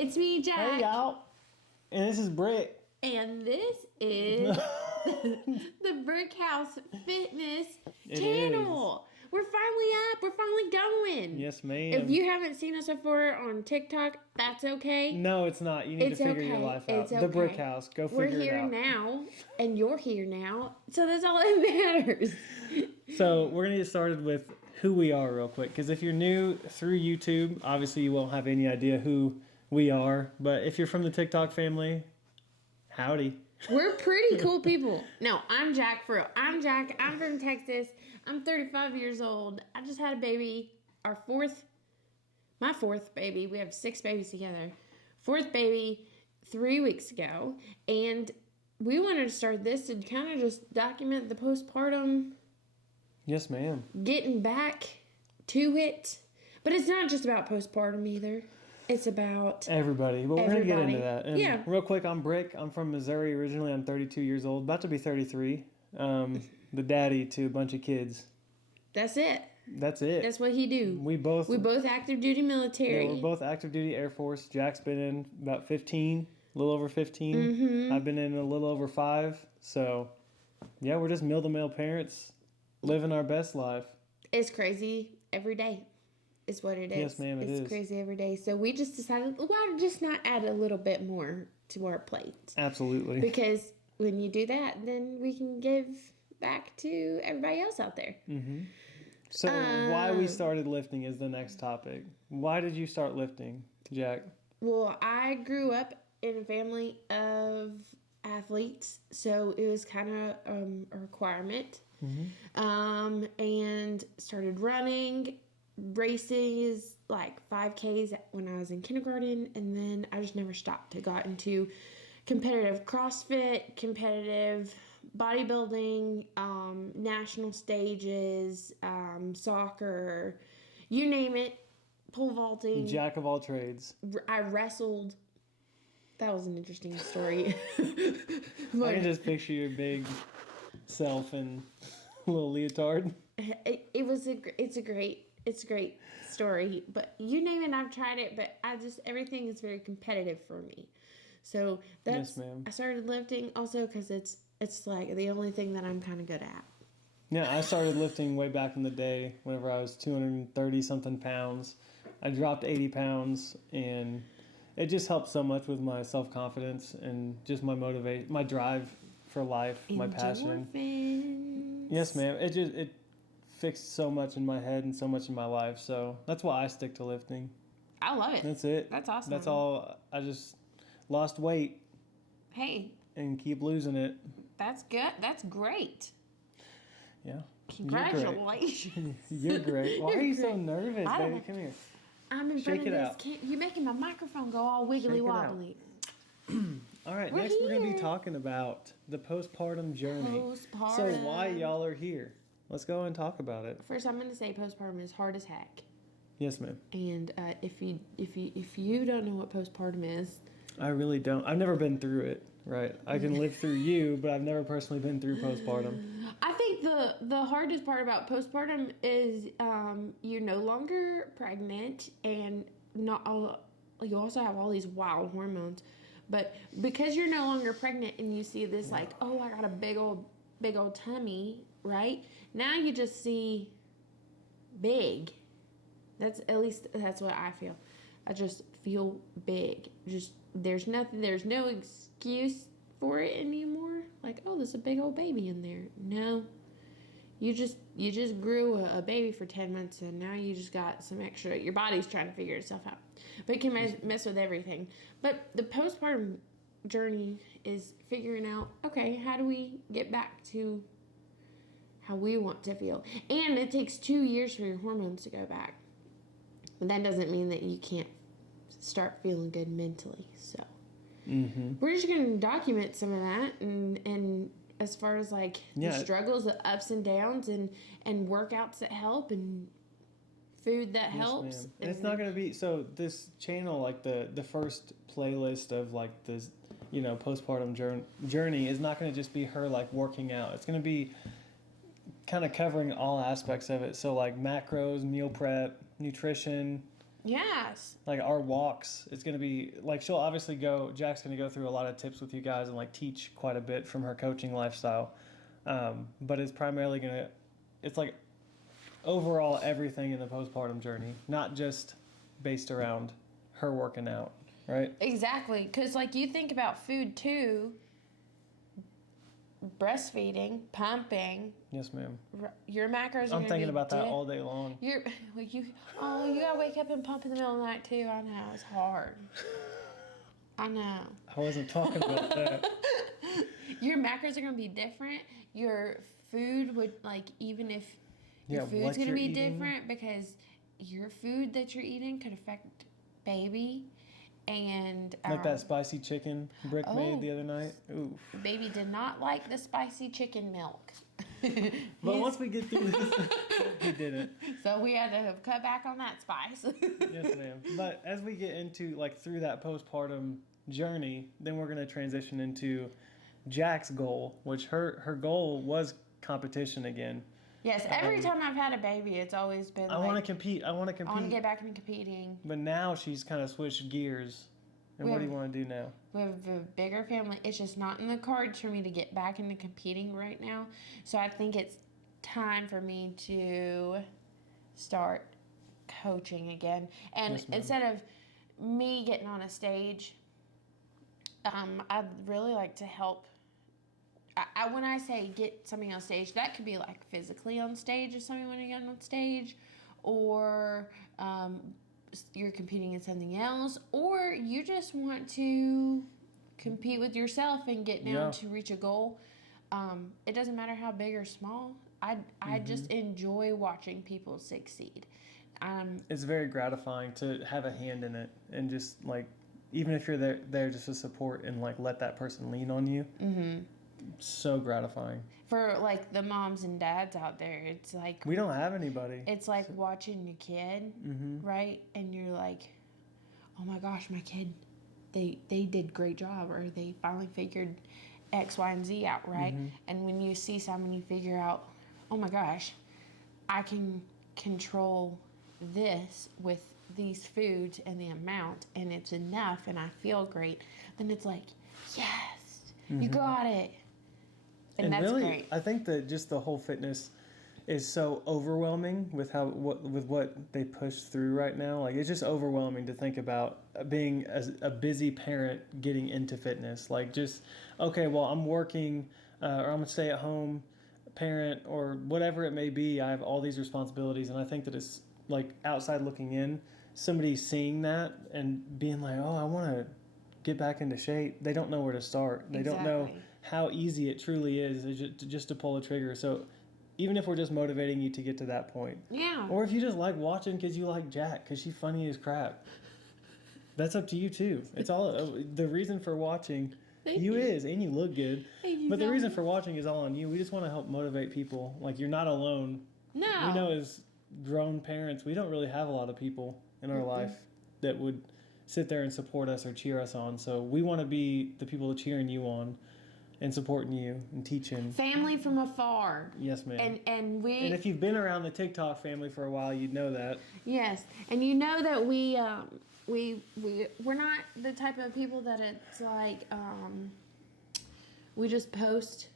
It's me, Jack. Hey, y'all. And this is Brick. And this is the Brick House Fitness It channel. We're finally up. We're finally going. Yes, ma'am. If you haven't seen us before on TikTok, that's okay. No, it's not. You need to figure your life out. It's okay. The Brick House. Go figure it out. We're here now, and you're here now. So that's all that matters. So we're going to get started with who we are real quick. Because if you're new through YouTube, obviously you won't have any idea who we are. But if you're from the TikTok family, howdy. We're pretty cool people. No, I'm Jack for real. I'm Jack. I'm from Texas. I'm 35 years old. I just had a baby. My fourth baby. We have 6 babies together. Fourth baby 3 weeks ago. And we wanted to start this to kind of just document the postpartum. Yes, ma'am. Getting back to it. But it's not just about postpartum either. It's about everybody. But we're going to get into that. And yeah. Real quick, I'm Brick. I'm from Missouri originally. I'm 32 years old. About to be 33. The daddy to a bunch of kids. That's it. That's it. That's what he do. We both active duty military. Yeah, we're both active duty Air Force. Jack's been in about 15, a little over 15. Mm-hmm. I've been in a little over 5. So, yeah, we're just mill-to-mill parents living our best life. It's crazy every day. Is what it is. Yes, ma'am, it is. It's crazy every day. So we just decided, why just not add a little bit more to our plate? Absolutely. Because when you do that, then we can give back to everybody else out there. Mm-hmm. So why we started lifting is the next topic. Why did you start lifting, Jack? Well, I grew up in a family of athletes, so it was kind of a requirement. Mm-hmm. And started running. Races like 5Ks when I was in kindergarten, and then I just never stopped. I got into competitive CrossFit, competitive bodybuilding, national stages, soccer, you name it, pole vaulting. Jack of all trades. I wrestled. That was an interesting story. I can just picture your big self in a little leotard. It's a great story, but you name it, I've tried it, but everything is very competitive for me. So yes, ma'am. I started lifting also because it's like the only thing that I'm kind of good at. Yeah, I started lifting way back in the day whenever I was 230 something pounds. I dropped 80 pounds, and it just helped so much with my self-confidence and just my motivation, my drive for life, my passion. Endorphins. Yes, ma'am. It fixed so much in my head and so much in my life. So that's why I stick to lifting. I love it. That's it. That's awesome. That's all. I just lost weight. Hey. And keep losing it. That's good. That's great. Yeah. Congratulations. You're great. Why are you so nervous, baby? Come here. I'm in front of this. You're making my microphone go all wiggly wobbly. All right. Next, we're going to be talking about the postpartum journey. Postpartum. So why y'all are here? Let's go and talk about it. First, I'm going to say postpartum is hard as heck. Yes, ma'am. And if you don't know what postpartum is, I really don't. I've never been through it. Right. I can live through you, but I've never personally been through postpartum. I think the hardest part about postpartum is you're no longer pregnant, and you also have all these wild hormones. But because you're no longer pregnant and you see this like, oh, I got a big old tummy, right? Now you just see big. That's what I feel. I just feel big. Just there's no excuse for it anymore. Like, oh, there's a big old baby in there. No. You just grew a baby for 10 months, and now you just got some extra. Your body's trying to figure itself out. But it can mess with everything. But the postpartum journey is figuring out, okay, how do we get back to how we want to feel? And it takes 2 years for your hormones to go back. But that doesn't mean that you can't start feeling good mentally. So we're just going to document some of that, and as far as like the struggles, the ups and downs, and workouts that help, and food that helps. And it's not going to be, so this channel, like the first playlist of like this, postpartum journey is not going to just be her like working out. It's going to be kind of covering all aspects of it. So like macros, meal prep, nutrition, Yes. Like our walks, it's going to be like she'll obviously Jack's going to go through a lot of tips with you guys and like teach quite a bit from her coaching lifestyle. But it's primarily going to, it's like overall everything in the postpartum journey, not just based around her working out, right? Exactly. Because, like, you think about food too, breastfeeding, pumping. Yes, ma'am. Your macros are I'm thinking about that all day long. You gotta wake up and pump in the middle of the night too. I know, it's hard. I know. I wasn't talking about that. Your macros are gonna be different. Your food would, like, even if your food's gonna be different, because your food that you're eating could affect baby. And like that spicy chicken Brick made the other night. Oof. Baby did not like the spicy chicken milk. But once we get through this, he didn't. So we had to cut back on that spice. Yes, ma'am. But as we get into like through that postpartum journey, then we're going to transition into Jack's goal, which her goal was competition again. Yes, every time I've had a baby, it's always been I want to compete. I want to get back into competing. But now she's kind of switched gears. And what do you want to do now? We have a bigger family. It's just not in the cards for me to get back into competing right now. So I think it's time for me to start coaching again. And Yes, ma'am. instead of me getting on a stage, I'd really like to help. When I say get something on stage, that could be like physically on stage if somebody want to get on stage, or you're competing in something else, or you just want to compete with yourself and get down to reach a goal. It doesn't matter how big or small. I just enjoy watching people succeed. It's very gratifying to have a hand in it, and just like, even if you're there just to support and like let that person lean on you. Mm-hmm. So gratifying. For like the moms and dads out there, it's like we don't have anybody. It's like watching your kid, right? And you're like, oh my gosh, my kid, they did great job, or they finally figured X, Y, and Z out, right? And when you see somebody figure out, oh my gosh, I can control this with these foods and the amount, and it's enough, and I feel great, then it's like, yes, you got it. And that's really, great. I think that just the whole fitness is so overwhelming with what they push through right now. Like, it's just overwhelming to think about being a busy parent getting into fitness. Like, just, okay, well, I'm working, or I'm a stay-at-home parent, or whatever it may be. I have all these responsibilities, and I think that it's like outside looking in, somebody seeing that and being like, oh, I want to get back into shape. They don't know where to start. They don't know how easy it truly is just to pull a trigger. So even if we're just motivating you to get to that point. Yeah. Or if you just like watching because you like Jack, because she's funny as crap. That's up to you too. It's all, the reason for watching you is, and you look good. But the reason for watching is all on you. We just want to help motivate people. Like, you're not alone. No. We know as grown parents, we don't really have a lot of people in our life that would sit there and support us or cheer us on. So we want to be the people cheering you on and supporting you and teaching. Family from afar. Yes, ma'am. And if you've been around the TikTok family for a while, you'd know that. Yes, and you know that we're not the type of people that it's like we just post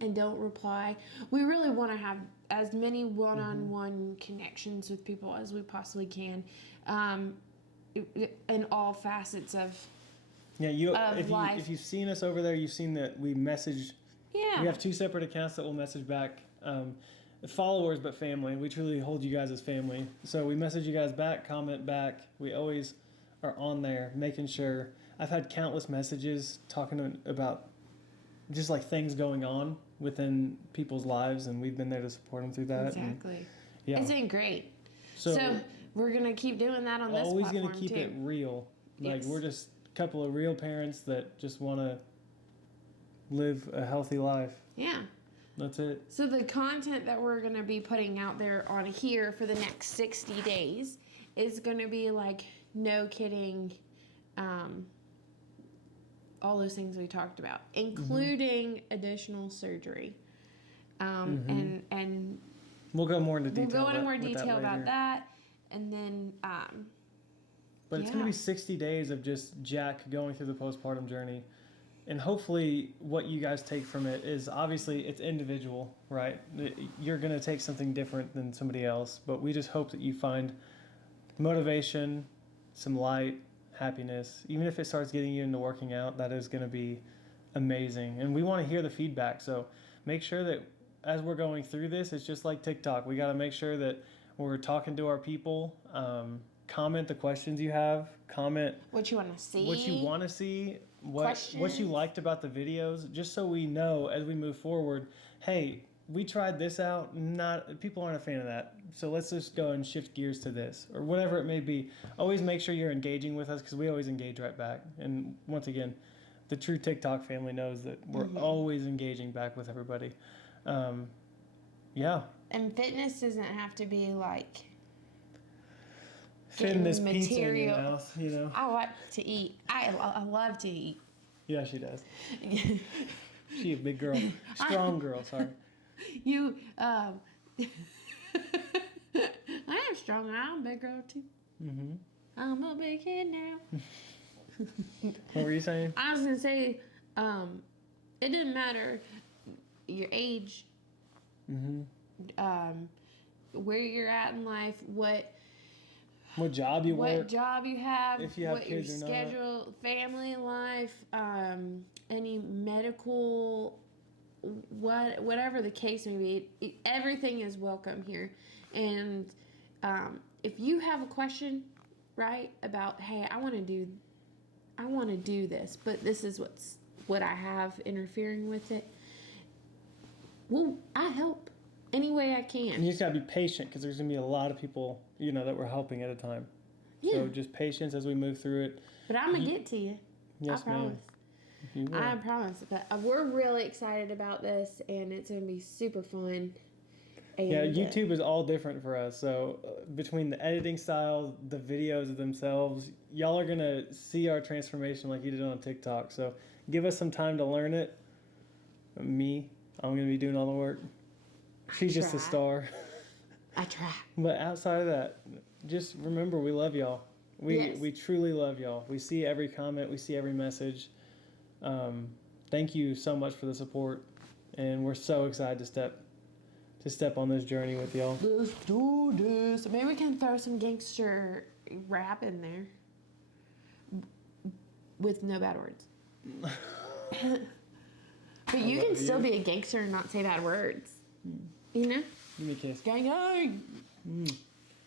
and don't reply. We really want to have as many one-on-one connections with people as we possibly can, in all facets of. Yeah, if you've seen us over there, you've seen that we message. Yeah. We have 2 separate accounts that will message back. Followers, but family. We truly hold you guys as family. So we message you guys back, comment back. We always are on there, making sure. I've had countless messages talking about just like things going on within people's lives, and we've been there to support them through that. Exactly. And, yeah. It's been great. So we're gonna keep doing that on this platform too. Always gonna keep it real. Like, we're just couple of real parents that just want to live a healthy life. Yeah. That's it. So the content that we're going to be putting out there on here for the next 60 days is going to be like, no kidding, all those things we talked about, including additional surgery. And we'll go more into detail. We'll go into more detail about that. And then but it's going to be 60 days of just Jack going through the postpartum journey. And hopefully what you guys take from it is, obviously it's individual, right? You're going to take something different than somebody else, but we just hope that you find motivation, some light, happiness. Even if it starts getting you into working out, that is going to be amazing. And we want to hear the feedback. So make sure that as we're going through this, it's just like TikTok. We got to make sure that we're talking to our people. Comment the questions you have. Comment what you want to see. What you want to see. What you liked about the videos, just so we know as we move forward, hey, we tried this out, people aren't a fan of that, so let's just go and shift gears to this, or whatever it may be. Always make sure you're engaging with us, because we always engage right back. And once again, the true TikTok family knows that we're always engaging back with everybody. Yeah. And fitness doesn't have to be like fitting this pizza in your mouth, you know. I like to eat. I love to eat. Yeah, she does. She a big girl, strong girl. Sorry. You, I am strong. I'm a big girl too. Mm-hmm. I'm a big kid now. What were you saying? I was gonna say, it didn't matter your age, where you're at in life, what job you work, what job you have, if you have what kids your or schedule, not. family life, any medical, whatever the case may be, everything is welcome here. And if you have a question, right, about, hey, I want to do this, but this is what I have interfering with it. Well, I help any way I can. And you just gotta be patient, because there's gonna be a lot of people, you know, that we're helping at a time. Yeah. So just patience as we move through it. But I'm gonna get to you. Yes, I promise. You will. I promise. But we're really excited about this, and it's gonna be super fun. And yeah, YouTube is all different for us. So between the editing style, the videos themselves, y'all are gonna see our transformation like you did on TikTok. So give us some time to learn it. I'm gonna be doing all the work. She's just a star. I try. But outside of that, just remember, we love y'all. We truly love y'all. We see every comment. We see every message. Thank you so much for the support, and we're so excited to step on this journey with y'all. Let's do this. Maybe we can throw some gangster rap in there with no bad words. But you can still be a gangster and not say bad words. You know? Give me a kiss. Gang.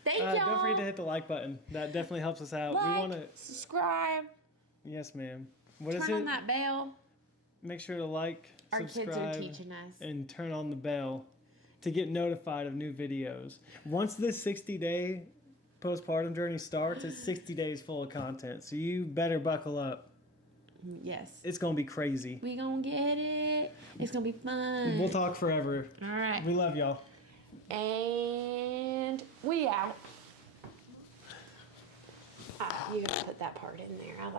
Thank y'all. Don't forget to hit the like button. That definitely helps us out. We want to subscribe. Yes, ma'am. Turn on that bell. Make sure to like, subscribe, our kids are teaching us, and turn on the bell to get notified of new videos. Once this 60-day postpartum journey starts, it's 60 days full of content. So you better buckle up. Yes. It's going to be crazy. We going to get it. It's going to be fun. We'll talk forever. All right. We love y'all. And we out. You got to put that part in there.